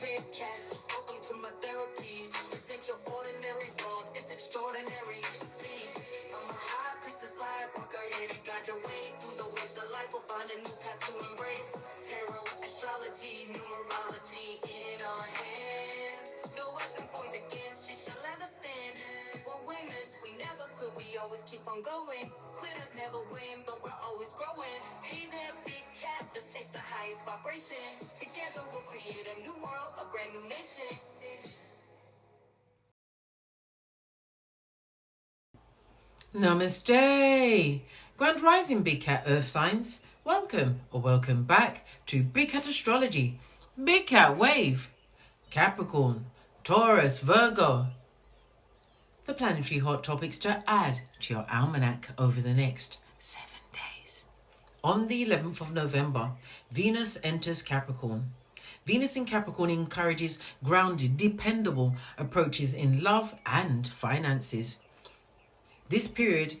big cat. Welcome to my therapy. This ain't your ordinary world, it's extraordinary. See, I'm a high priestess, light walker, here to guide your way through the waves of life. We'll find a new path to embrace. Tarot, astrology, numerology in our hands. No weapon formed against you shall ever stand. We're winners, we never quit, we always keep on going. Quitters never win, but we're always growing. Hey there, big cat, let's chase the highest vibration. Together we'll create a new world, a brand new nation. Namaste! Grand Rising Big Cat Earth Signs. Welcome or welcome back to Big Cat Astrology. Big Cat Wave. Capricorn, Taurus, Virgo. The planetary hot topics to add to your almanac over the next 7 days. On the 11th of November, Venus enters Capricorn. Venus in Capricorn encourages grounded, dependable approaches in love and finances. This period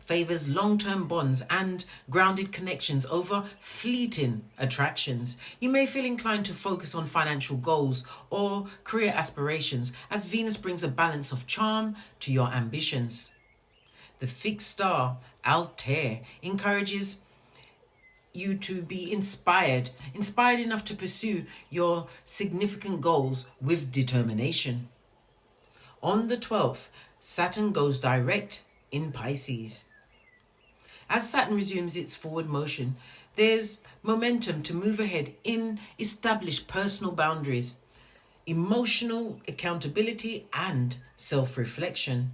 favors long-term bonds and grounded connections over fleeting attractions. You may feel inclined to focus on financial goals or career aspirations as Venus brings a balance of charm to your ambitions. The fixed star, Altair, encourages you to be inspired enough to pursue your significant goals with determination. On the 12th, Saturn goes direct in Pisces. As Saturn resumes its forward motion, there's momentum to move ahead in established personal boundaries, emotional accountability, and self-reflection.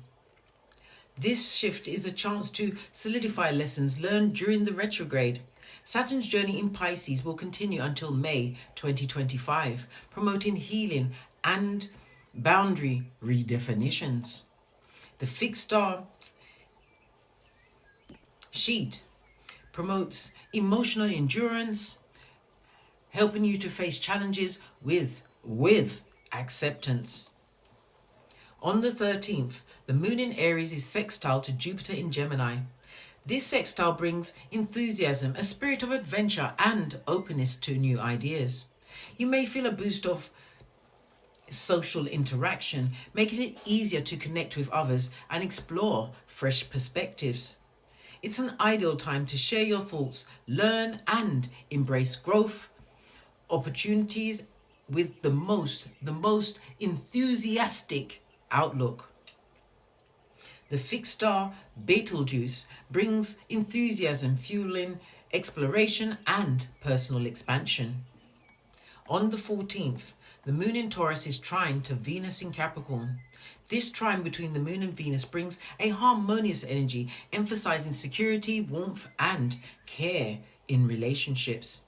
This shift is a chance to solidify lessons learned during the retrograde. Saturn's journey in Pisces will continue until May 2025, promoting healing and boundary redefinitions. The fixed star sheet promotes emotional endurance, helping you to face challenges with acceptance. On the 13th, the moon in Aries is sextile to Jupiter in Gemini. This sextile brings enthusiasm, a spirit of adventure, and openness to new ideas. You may feel a boost of social interaction, making it easier to connect with others and explore fresh perspectives. It's an ideal time to share your thoughts, learn and embrace growth opportunities with the most enthusiastic outlook. The fixed star Betelgeuse brings enthusiasm, fueling exploration and personal expansion. On the 14th, the moon in Taurus is trine to Venus in Capricorn. This trine between the moon and Venus brings a harmonious energy, emphasizing security, warmth, and care in relationships.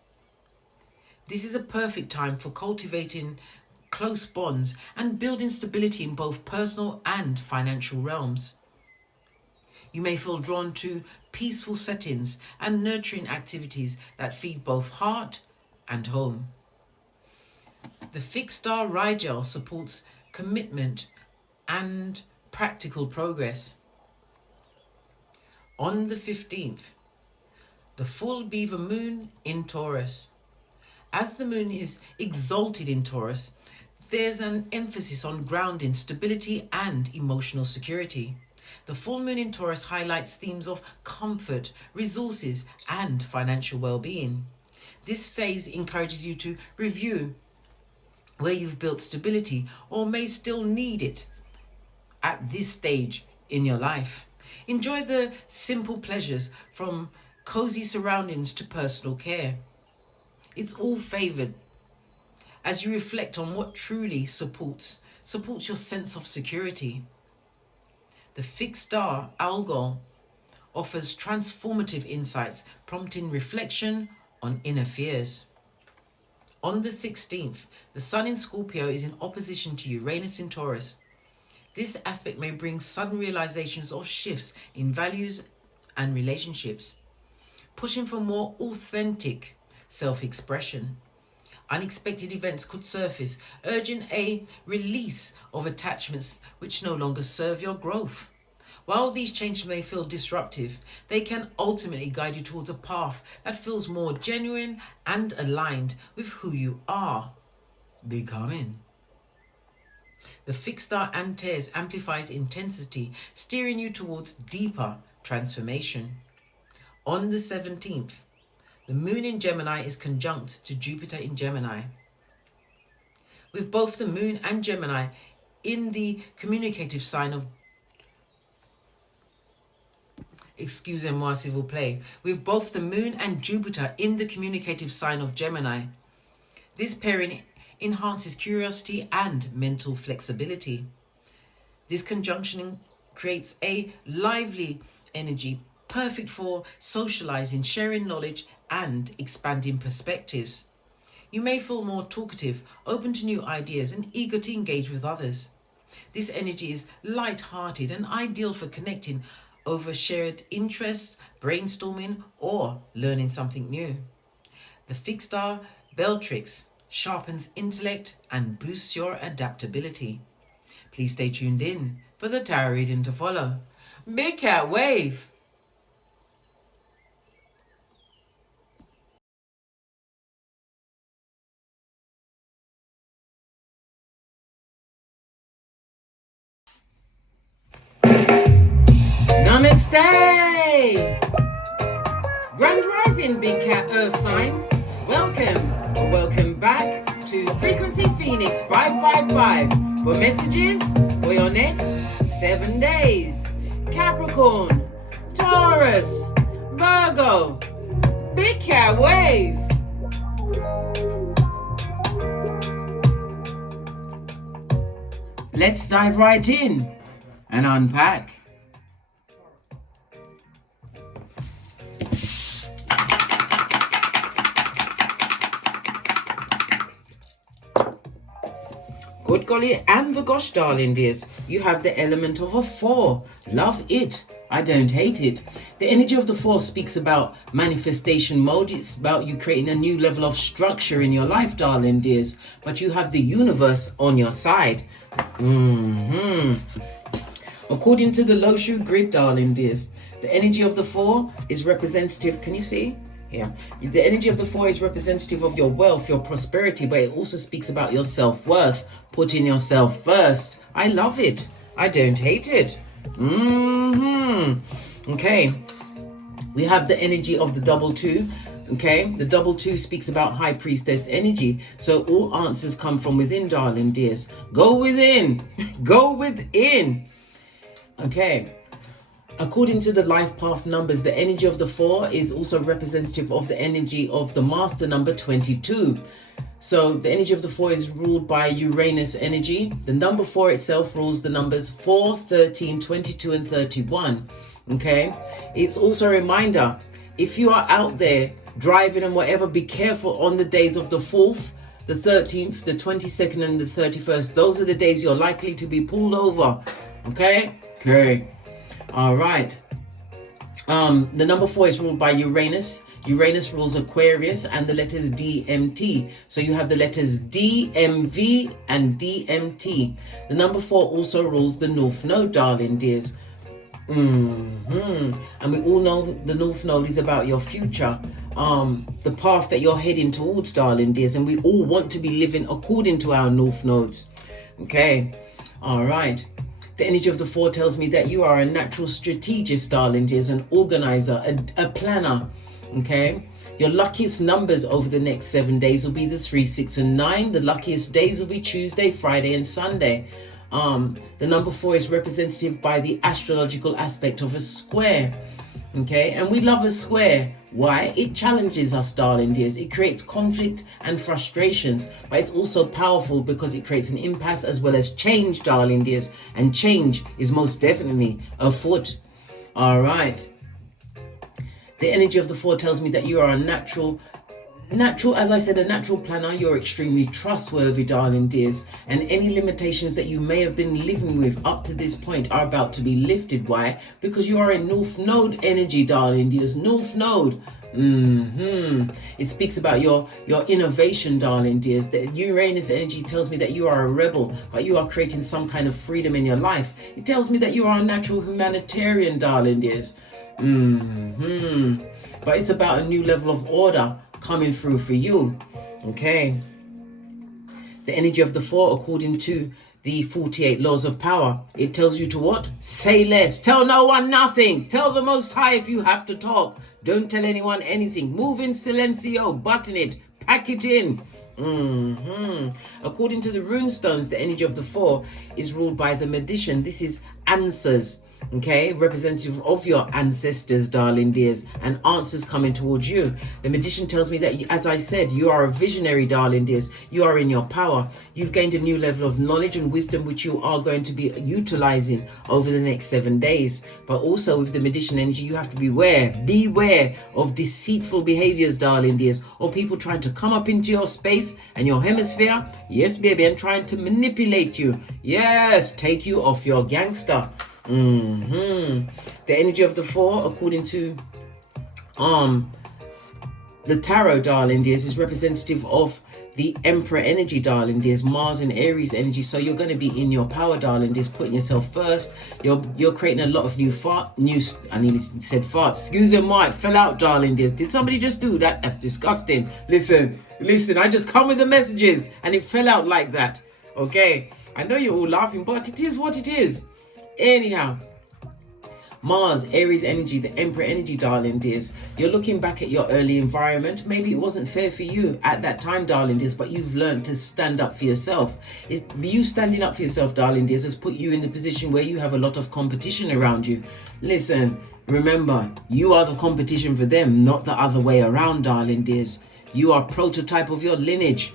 This is a perfect time for cultivating close bonds and building stability in both personal and financial realms. You may feel drawn to peaceful settings and nurturing activities that feed both heart and home. The fixed star Rigel supports commitment and practical progress. On the 15th, the full beaver moon in Taurus. As the moon is exalted in Taurus, there's an emphasis on grounding, stability, and emotional security. The full moon in Taurus highlights themes of comfort, resources, and financial well-being. This phase encourages you to review where you've built stability or may still need it at this stage in your life. Enjoy the simple pleasures, from cozy surroundings to personal care. It's all favoured as you reflect on what truly supports your sense of security. The fixed star Algol offers transformative insights, prompting reflection on inner fears. On the 16th, the Sun in Scorpio is in opposition to Uranus in Taurus. This aspect may bring sudden realizations of shifts in values and relationships, pushing for more authentic self-expression. Unexpected events could surface, urging a release of attachments which no longer serve your growth. While these changes may feel disruptive, they can ultimately guide you towards a path that feels more genuine and aligned with who you are. becoming. The fixed star Antares amplifies intensity, steering you towards deeper transformation. On the 17th, the moon in Gemini is conjunct to Jupiter in Gemini. With both the moon and Gemini in the communicative sign of excusez-moi s'il vous plaît, with both the moon and Jupiter in the communicative sign of Gemini, this pairing enhances curiosity and mental flexibility. This conjunction creates a lively energy, perfect for socializing, sharing knowledge, and expanding perspectives. You may feel more talkative, open to new ideas, and eager to engage with others. This energy is light-hearted and ideal for connecting over shared interests, brainstorming, or learning something new. The fixed star Bellatrix sharpens intellect and boosts your adaptability. Please stay tuned in for the tarot reading to follow. Big Cat Wave! Namaste! Grand Rising, Big Cat Earth Signs. Welcome or welcome back to Frequency Phoenix 555 for messages for your next 7 days. Capricorn, Taurus, Virgo, Big Cat Wave. Let's dive right in and unpack. Good golly, and the gosh darling dears, you have the element of a 4. Love it. I don't hate it. The energy of the 4 speaks about manifestation mode. It's about you creating a new level of structure in your life, darling dears. But you have the universe on your side. According to the Loshu grid, darling dears, the energy of the 4 is representative. Can you see? Yeah. The energy of the 4 is representative of your wealth, your prosperity, but it also speaks about your self-worth, putting yourself first. I love it. I don't hate it. Okay. We have the energy of the double 2. Okay. The double 2 speaks about high priestess energy. So all answers come from within, darling dears. Go within. Go within. Okay. According to the life path numbers, the energy of the 4 is also representative of the energy of the master number 22. So the energy of the 4 is ruled by Uranus energy. The number 4 itself rules the numbers 4, 13, 22, and 31. Okay. It's also a reminder, if you are out there driving and whatever, be careful on the days of the 4th, the 13th, the 22nd, and the 31st. Those are the days you're likely to be pulled over. Okay. Okay. All right. The number 4 is ruled by Uranus. Uranus rules Aquarius and the letters DMT. So you have the letters DMV and DMT. The number 4 also rules the North Node, darling dears. And we all know the North Node is about your future, the path that you're heading towards, darling dears. And we all want to be living according to our North Nodes. Okay. All right. The energy of the 4 tells me that you are a natural strategist, darling dears, an organizer, a planner. Okay. Your luckiest numbers over the next 7 days will be the 3, 6, and 9. The luckiest days will be Tuesday, Friday, and Sunday. The number 4 is representative by the astrological aspect of a square. Okay. And we love a square. Why? It challenges us, darling dears. It creates conflict and frustrations, but it's also powerful because it creates an impasse as well as change, darling dears. And change is most definitely afoot. All right. The energy of the 4 tells me that you are a natural, as I said, a natural planner. You're extremely trustworthy, darling dears. And any limitations that you may have been living with up to this point are about to be lifted. Why? Because you are a North Node energy, darling dears. North Node. It speaks about your innovation, darling dears. The Uranus energy tells me that you are a rebel, but you are creating some kind of freedom in your life. It tells me that you are a natural humanitarian, darling dears. But it's about a new level of order coming through for you. Okay. The energy of the 4, according to the 48 laws of power, it tells you to what? Say less. Tell no one nothing. Tell the Most High if you have to talk. Don't tell anyone anything. Move in silencio. Button it. Pack it in. According to the rune stones, the energy of the 4 is ruled by the magician. This is answers. Okay, representative of your ancestors, darling dears, and answers coming towards you. The magician tells me that, as I said, you are a visionary, darling dears. You are in your power. You've gained a new level of knowledge and wisdom, which you are going to be utilizing over the next 7 days. But also with the magician energy, you have to beware of deceitful behaviors, darling dears, or people trying to come up into your space and your hemisphere. Yes, baby, and trying to manipulate you. Yes, take you off your gangster. The energy of the 4, according to the tarot, darling dears, is representative of the Emperor energy, darling dears, Mars and Aries energy. So you're going to be in your power, darling dears, putting yourself first. You're creating a lot of I nearly said farts. Excuse me, it fell out, darling dears. Did somebody just do that? That's disgusting. Listen, I just come with the messages and it fell out like that. Okay, I know you're all laughing, but it is what it is. Anyhow, Mars, Aries energy, the Emperor energy, darling dears. You're looking back at your early environment. Maybe it wasn't fair for you at that time, darling dears, but you've learned to stand up for yourself. You standing up for yourself, darling dears, has put you in the position where you have a lot of competition around you. Listen, remember, you are the competition for them, not the other way around, darling dears. You are prototype of your lineage.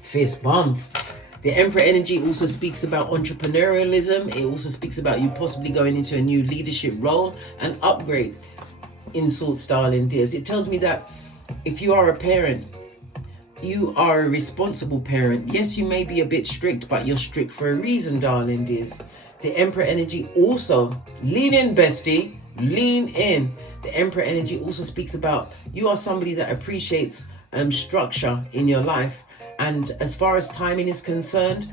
Fist bump. The Emperor energy also speaks about entrepreneurialism. It also speaks about you possibly going into a new leadership role and upgrade in sorts, darling dears. It tells me that if you are a parent, you are a responsible parent. Yes, you may be a bit strict, but you're strict for a reason, darling dears. The Emperor energy also, lean in, bestie, lean in. The Emperor energy also speaks about you are somebody that appreciates structure in your life. And as far as timing is concerned,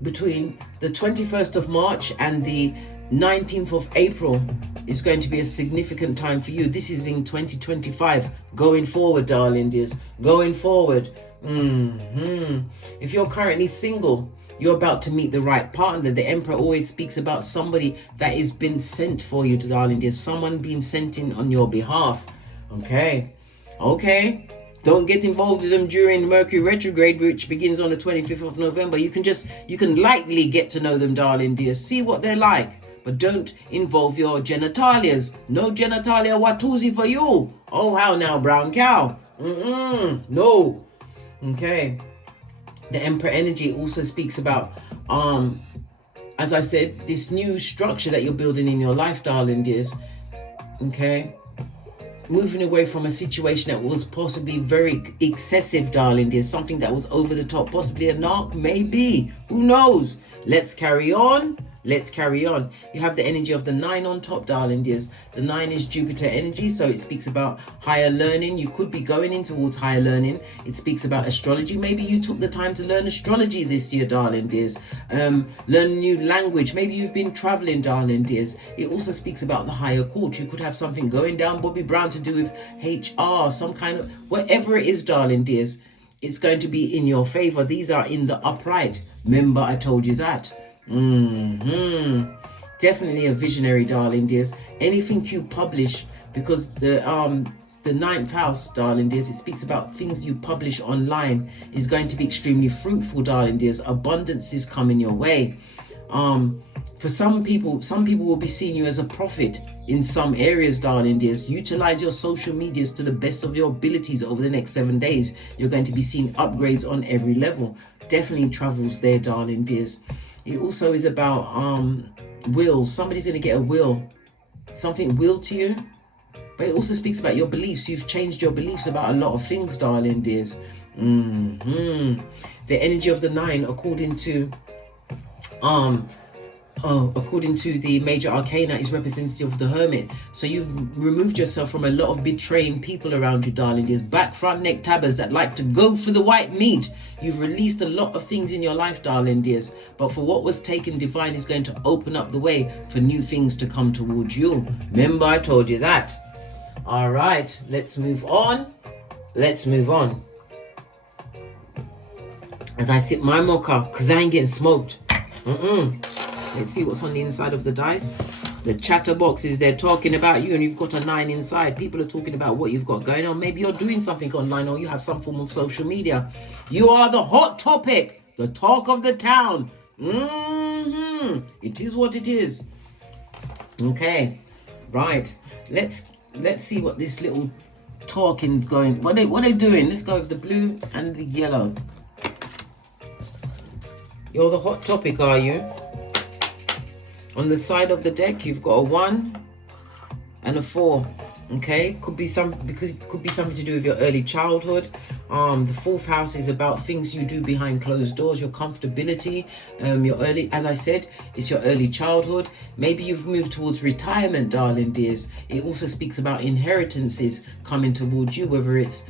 between the 21st of March and the 19th of April is going to be a significant time for you. This is in 2025. Going forward, darling dears. Going forward. If you're currently single, you're about to meet the right partner. The Emperor always speaks about somebody that has been sent for you, darling dears. Someone being sent in on your behalf. Okay. Don't get involved with them during Mercury retrograde, which begins on the 25th of November. You can lightly get to know them, darling dear. See what they're like, but don't involve your genitalias. No genitalia watusi for you. Oh, how now, brown cow? No. Okay. The Emperor energy also speaks about, as I said, this new structure that you're building in your life, darling dears. Okay. Moving away from a situation that was possibly very excessive, darling dear. Something that was over the top, possibly a narc, maybe. Who knows? Let's carry on. You have the energy of the 9 on top, darling dears. The 9 is Jupiter energy, so it speaks about higher learning. You could be going in towards higher learning. It speaks about astrology. Maybe you took the time to learn astrology this year, darling dears. Learn a new language. Maybe you've been traveling, darling dears. It also speaks about the higher court. You could have something going down Bobby Brown to do with HR, some kind of, whatever it is, darling dears. It's going to be in your favor. These are in the upright. Remember, I told you that. Definitely a visionary, darling dears. Anything you publish, because the 9th house, darling dears, it speaks about things you publish online is going to be extremely fruitful, darling dears. Abundance is coming your way. For some people will be seeing you as a prophet in some areas, darling dears. Utilize your social medias to the best of your abilities over the next 7 days. You're going to be seeing upgrades on every level. Definitely travels there, darling dears. It also is about wills. Somebody's going to get a will. Something willed to you. But it also speaks about your beliefs. You've changed your beliefs about a lot of things, darling dears. The energy of the 9, according to the major arcana, is representative of the Hermit. So you've removed yourself from a lot of betraying people around you, darling dears. Back, front, neck tabbers that like to go for the white meat. You've released a lot of things in your life, darling dears. But for what was taken, divine is going to open up the way for new things to come towards you. Remember, I told you that. All right, let's move on. as I sip my mocha, because I ain't getting smoked. Let's see what's on the inside of the dice. The chatterboxes, they're talking about you and you've got a 9 inside. People are talking about what you've got going on. Maybe you're doing something online or you have some form of social media. You are the hot topic, the talk of the town. It is what it is. Okay, right. Let's see what this little talking going. What they doing? Let's go with the blue and the yellow. You're the hot topic, are you? On the side of the deck, you've got a 1 and a 4. Okay, could be something to do with your early childhood. The 4th house is about things you do behind closed doors, your comfortability, your early, as I said, it's your early childhood. Maybe you've moved towards retirement, darling dears. It also speaks about inheritances coming towards you, whether it's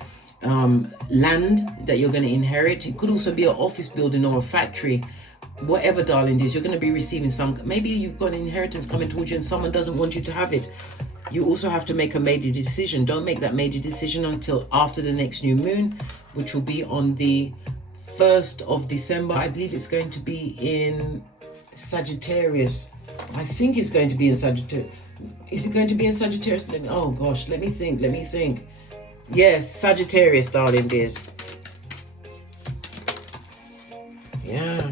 land that you're going to inherit. It could also be an office building or a factory. Whatever, darling dears, you're going to be receiving some. Maybe you've got an inheritance coming towards you and someone doesn't want you to have it. You also have to make a major decision. Don't make that major decision until after the next new moon, which will be on the 1st of December. I believe it's going to be in Sagittarius. I think it's going to be in Sagittarius. Is it going to be in Sagittarius? Let me think. Yes, Sagittarius, darling dears. Yeah.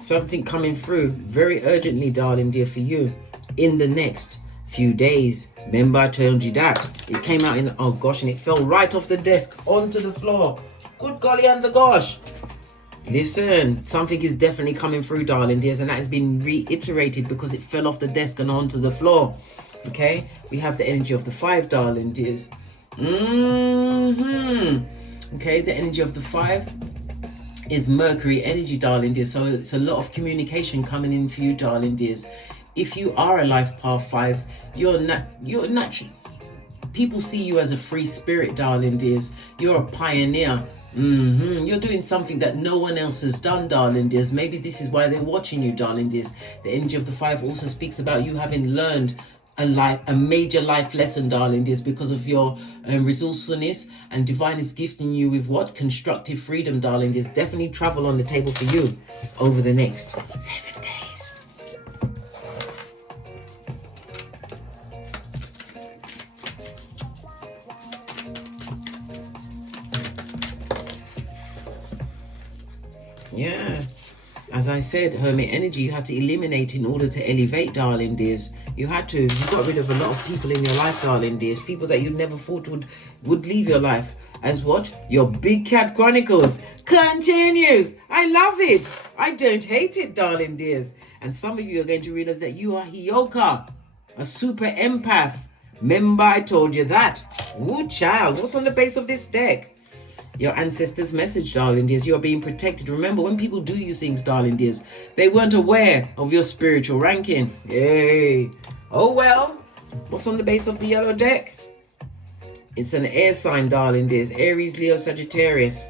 Something coming through very urgently, darling dear, for you in the next few days. Remember I told you that. It came out in, oh gosh, and it fell right off the desk onto the floor. Good golly and the gosh. Listen, something is definitely coming through, darling dears, and that has been reiterated because it fell off the desk and onto the floor. Okay, we have the energy of the 5, darling dears. Okay, the energy of the 5 is Mercury energy, darling dears. So it's a lot of communication coming in for you, darling dears. If you are a life path 5, you're natural. People see you as a free spirit, darling dears. You're a pioneer. You're doing something that no one else has done, darling dears. Maybe this is why they're watching you, darling dears. The energy of the 5 also speaks about you having learned a major life lesson, darling dears, because of your resourcefulness, and divine is gifting you with what? Constructive freedom, darling dears. Definitely travel on the table for you over the next 7 days. Yeah, as I said, hermit energy, you had to eliminate in order to elevate, darling dears. You got rid of a lot of people in your life, darling dears. People that you never thought would leave your life. As what? Your Big Cat Chronicles continues. I love it. I don't hate it, darling dears. And some of you are going to realize that you are Hioka, a super empath. Remember I told you that. Ooh, child, what's on the base of this deck? Your ancestors' message, darling dears. You're being protected. Remember, when people do you things, darling dears, they weren't aware of your spiritual ranking. Yay. Oh, well. What's on the base of the yellow deck? It's an air sign, darling dears. Aries, Leo, Sagittarius.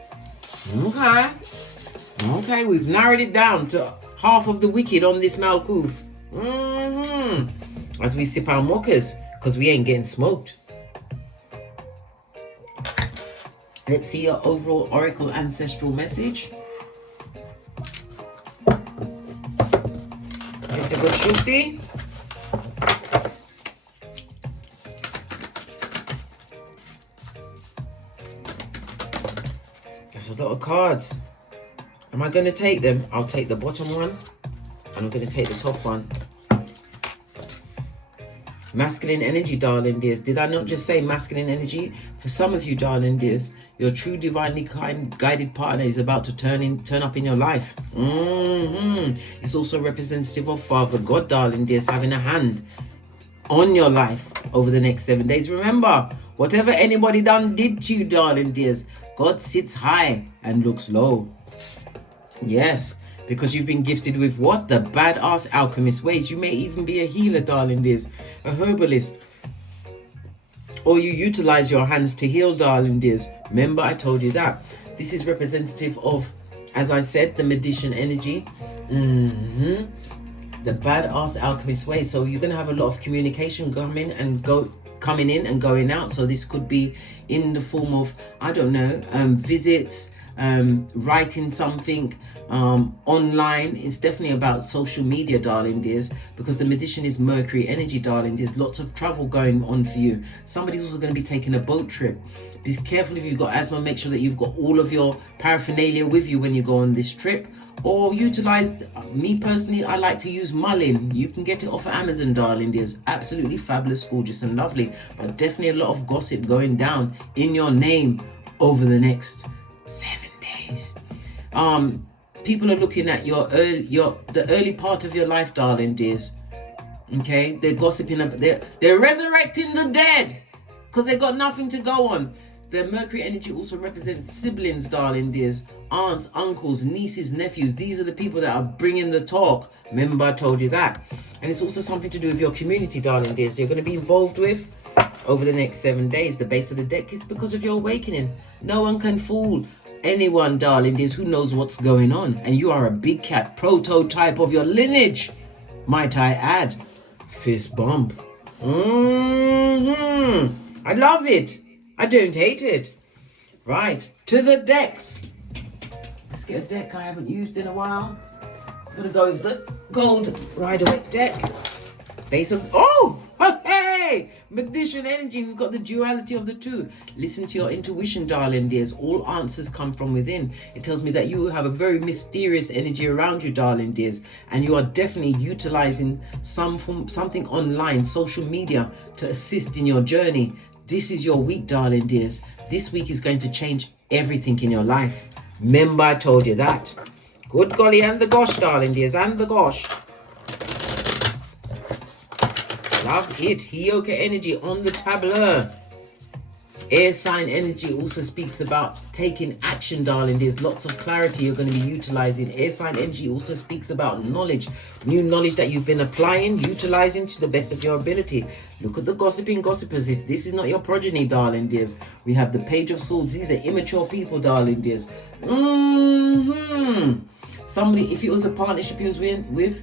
Okay, we've narrowed it down to half of the wicked on this Malkuth. As we sip our mochas, because we ain't getting smoked. Let's see your overall oracle ancestral message. It's a good shooty. That's a lot of cards. Am I going to take them? I'll take the bottom one, and I'm going to take the top one. Masculine energy, darling dears. Did I not just say masculine energy? For some of you, darling dears, your true divinely guided partner is about to turn up in your life. It's also representative of Father God, darling dears, having a hand on your life over the next 7 days. Remember, whatever anybody did to you, darling dears, God sits high and looks low. Yes, because you've been gifted with what? The badass alchemist ways. You may even be a healer, darling dears, a herbalist. Or you utilize your hands to heal, darling dears. Remember, I told you that. This is representative of, as I said, the magician energy. The badass alchemist way. So you're going to have a lot of communication coming in and going out. So this could be in the form of, I don't know, visits, writing something online. It's definitely about social media, darling dears, because the magician is Mercury energy, darling dears. Lots of travel going on for you. Somebody's also going to be taking a boat trip. Be careful if you've got asthma. Make sure that you've got all of your paraphernalia with you when you go on this trip. Or utilize, me personally, I like to use mullein. You can get it off of Amazon, darling dears. Absolutely fabulous, gorgeous and lovely. But definitely a lot of gossip going down in your name over the next 7 days. People are looking at the early part of your life, darling dears. Okay, they're gossiping about, they're resurrecting the dead because they got nothing to go on. The Mercury energy also represents siblings, darling dears, aunts, uncles, nieces, nephews. These are the people that are bringing the talk. Remember, I told you that. And it's also something to do with your community, darling dears. You're going to be involved with over the next 7 days. The base of the deck is because of your awakening. No one can fool anyone, darling dears, who knows what's going on. And you are a big cat, prototype of your lineage, might I add. Fist bump. I love it. I don't hate it. Right, to the decks. Let's get a deck I haven't used in a while. I'm gonna go with the Gold Rider-Waite deck. Base of, oh, hey, magician energy. We've got the duality of the two. Listen to your intuition, darling dears. All answers come from within. It tells me that you have a very mysterious energy around you, darling dears, and you are definitely utilizing something online, social media, to assist in your journey. This is your week, darling dears. This week is going to change everything in your life. Remember, I told you that. Good golly, and the gosh, darling dears, and the gosh. Love it. Hioka energy on the tableau. Air sign energy also speaks about taking action, darling. There's lots of clarity you're going to be utilizing. Air sign energy also speaks about knowledge. New knowledge that you've been applying, utilizing to the best of your ability. Look at the gossiping gossipers. If this is not your progeny, darling dears, we have the Page of Swords. These are immature people, darling dears. Somebody, if it was a partnership he was with,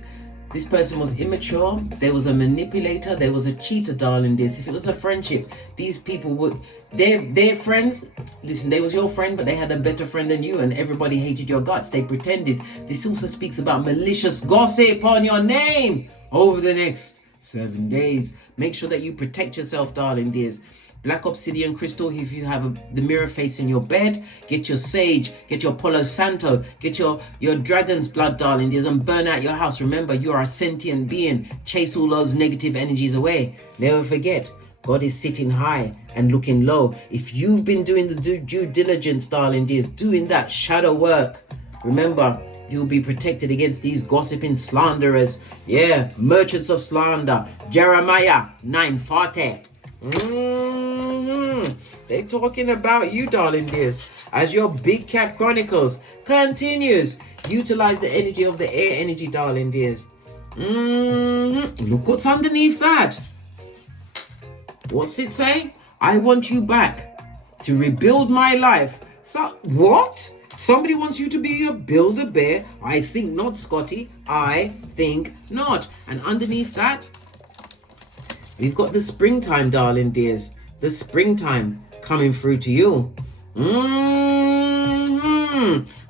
this person was immature, there was a manipulator, there was a cheater, darling dears. If it was a friendship, these people would, their friends, listen, they was your friend, but they had a better friend than you, and everybody hated your guts. They pretended. This also speaks about malicious gossip on your name over the next 7 days. Make sure that you protect yourself, darling dears. Black obsidian crystal, if you have the mirror facing your bed, get your sage, get your Palo Santo, get your dragon's blood, darling dears, and burn out your house. Remember, you are a sentient being. Chase all those negative energies away. Never forget, God is sitting high and looking low. If you've been doing the due diligence, darling dears, doing that shadow work, remember, you'll be protected against these gossiping slanderers. Yeah, merchants of slander. Jeremiah 9:40. They're talking about you, darling dears, as your Big Cat Chronicles continues. Utilize the energy of the air energy, darling dears. Look what's underneath that. What's it say? I want you back to rebuild my life. So what? Somebody wants you to be a Build-A-Bear? I think not, Scotty. I think not. And underneath that, we've got the springtime, darling dears. The springtime coming through to you.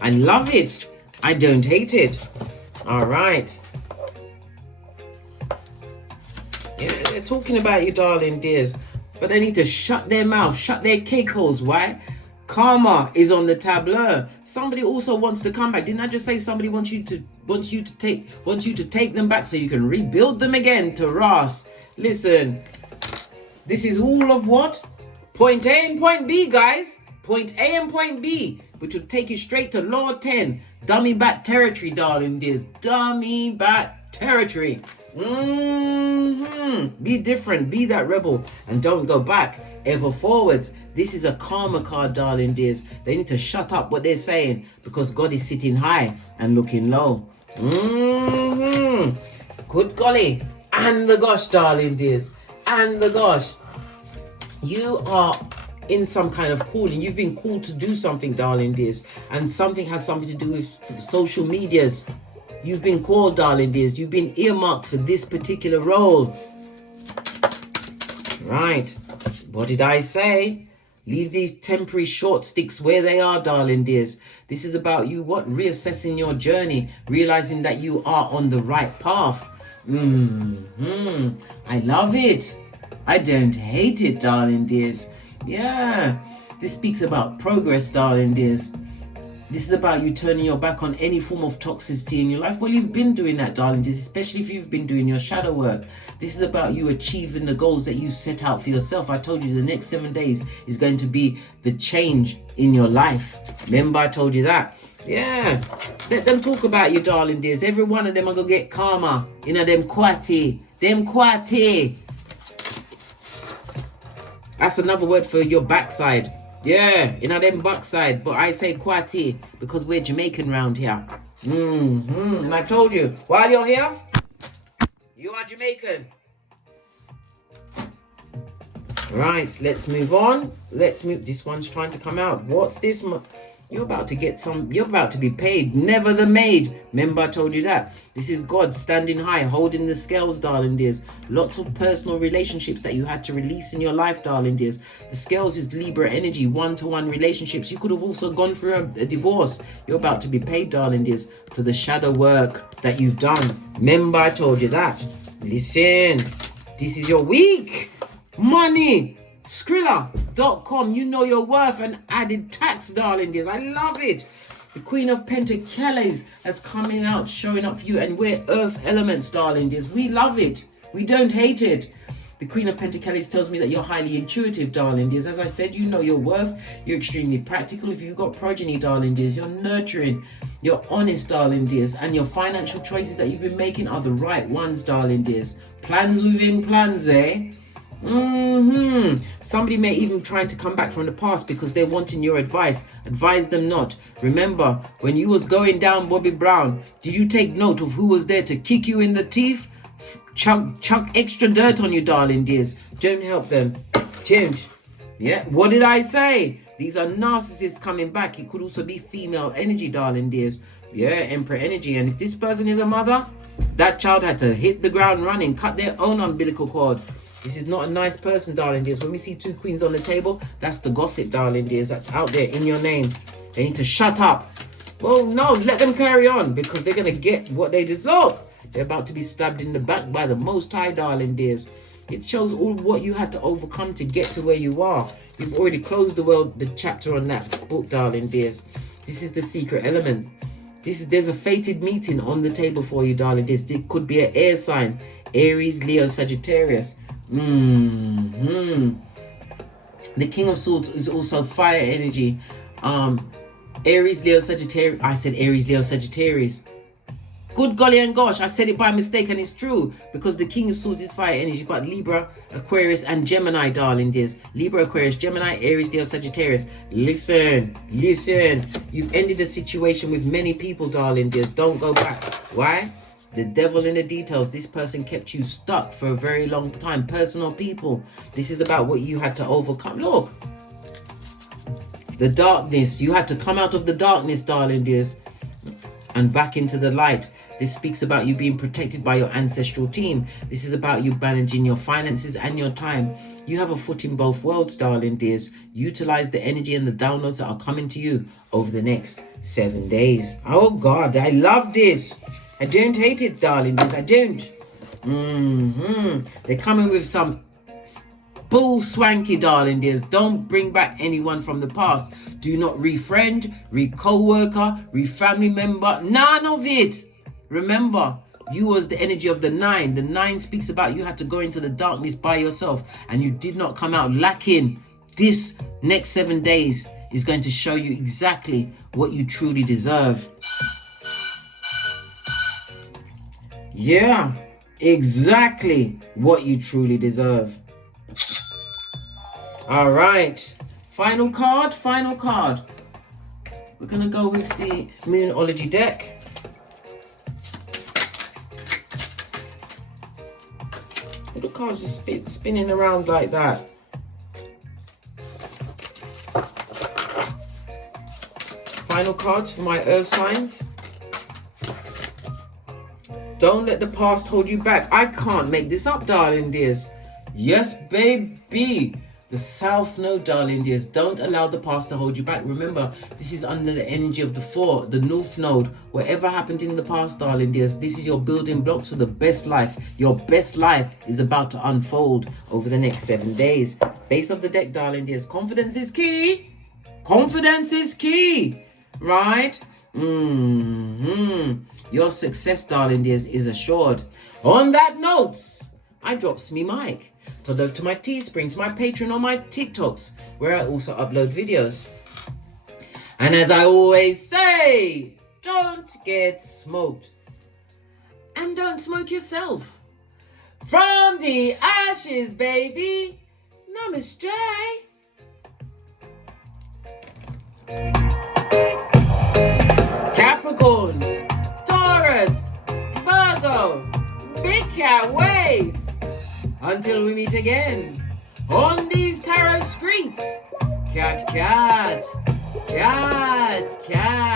I love it. I don't hate it. All right. Yeah, they're talking about you, darling dears, but they need to shut their mouth, shut their cake holes. Why? Karma is on the tableau. Somebody also wants to come back. Didn't I just say somebody wants you to take them back so you can rebuild them again to Ras? Listen, this is all of what? Point A and point B, guys. Point A and point B, which will take you straight to Law 10. Dummy bat territory, darling dears. Dummy bat territory. Be different. Be that rebel. And don't go back. Ever forwards. This is a karma card, darling dears. They need to shut up what they're saying because God is sitting high and looking low. Good golly. And the gosh, darling dears. And the gosh. You are in some kind of calling. You've been called to do something, darling dears. And something has something to do with social medias. You've been called, darling dears. You've been earmarked for this particular role. Right. What did I say? Leave these temporary short sticks where they are, darling dears. This is about you, reassessing your journey, realizing that you are on the right path. I love it. I don't hate it, darling dears. Yeah, this speaks about progress, darling dears. This is about you turning your back on any form of toxicity in your life. Well, you've been doing that, darling dears, especially if you've been doing your shadow work. This is about you achieving the goals that you set out for yourself. I told you the next 7 days is going to be the change in your life. Remember, I told you that. Yeah, let them talk about you, darling dears. Every one of them are going to get karma. You know, them kwati. That's another word for your backside. Yeah, them backside. But I say kwati because we're Jamaican round here. And I told you, while you're here, you are Jamaican. Right, let's move on. This one's trying to come out. What's this? You're about to be paid. Never the maid. Remember, I told you that. This is God standing high, holding the scales, darling dears. Lots of personal relationships that you had to release in your life, darling dears. The scales is Libra energy, one-to-one relationships. You could have also gone through a divorce. You're about to be paid, darling dears, for the shadow work that you've done. Remember, I told you that. Listen, this is your week. Money. Skrilla.com, you know your worth and added tax, darling dears. I love it. The Queen of Pentacles has coming out, showing up for you, and we're earth elements, darling dears. We love it. We don't hate it. The Queen of Pentacles tells me that you're highly intuitive, darling dears. As I said, you know your worth. You're extremely practical. If you've got progeny, darling dears, you're nurturing. You're honest, darling dears. And your financial choices that you've been making are the right ones, darling dears. Plans within plans, eh? Somebody may even try to come back from the past because they're wanting your advice. Advise them not. Remember, when you was going down, Bobby Brown, did you take note of who was there to kick you in the teeth? Chuck extra dirt on you, darling dears. Don't help them. Don't. Yeah, what did I say? These are narcissists coming back. It could also be female energy, darling dears. Yeah, Emperor energy. And if this person is a mother, that child had to hit the ground running, cut their own umbilical cord. This is not a nice person, darling dears. When we see two queens on the table, that's the gossip, darling dears. That's out there in your name. They need to shut up. Well, no, let them carry on because they're going to get what they deserve. They're about to be stabbed in the back by the Most High, darling dears. It shows all what you had to overcome to get to where you are. You've already closed the chapter on that book, darling dears. This is the secret element. There's a fated meeting on the table for you, darling dears. It could be an air sign. Aries, Leo, Sagittarius. The King of Swords is also fire energy. Aries, Leo, Sagittarius. I said Aries, Leo, Sagittarius. Good golly and gosh, I said it by mistake and it's true because the King of Swords is fire energy, but Libra, Aquarius and Gemini, darling dears. Libra, Aquarius, Gemini, Aries, Leo, Sagittarius. Listen. You've ended a situation with many people, darling dears. Don't go back. Why? The devil in the details. This person kept you stuck for a very long time. Personal people. This is about what you had to overcome. Look. The darkness. You had to come out of the darkness, darling dears, and back into the light. This speaks about you being protected by your ancestral team. This is about you managing your finances and your time. You have a foot in both worlds, darling dears. Utilize the energy and the downloads that are coming to you over the next 7 days. Oh God, I love this. I don't hate it, darling dears. I don't. They're coming with some bull swanky, darling dears. Don't bring back anyone from the past. Do not re-friend, re-co-worker, re-family member. None of it. Remember, you was the energy of the 9. The 9 speaks about you had to go into the darkness by yourself and you did not come out lacking. This next 7 days is going to show you exactly what you truly deserve. Yeah, exactly what you truly deserve. All right. Final card. We're going to go with the Numerology deck. All the cards are spinning around like that. Final cards for my earth signs. Don't let the past hold you back. I can't make this up, darling dears. Yes, baby. The South Node, darling dears. Don't allow the past to hold you back. Remember, this is under the energy of the 4, the North Node. Whatever happened in the past, darling dears, this is your building blocks for the best life. Your best life is about to unfold over the next 7 days. Base of the deck, darling dears. Confidence is key. Confidence is key. Right? Your success, darling dears, is assured. On that note, I drops me mic. To love to my Teesprings, my Patreon, or my TikToks, where I also upload videos. And as I always say, don't get smoked. And don't smoke yourself. From the ashes, baby. Namaste. Capricorn, Taurus, Virgo, Big Cat Wave. Until we meet again on these tarot streets. Cat, cat, cat, cat.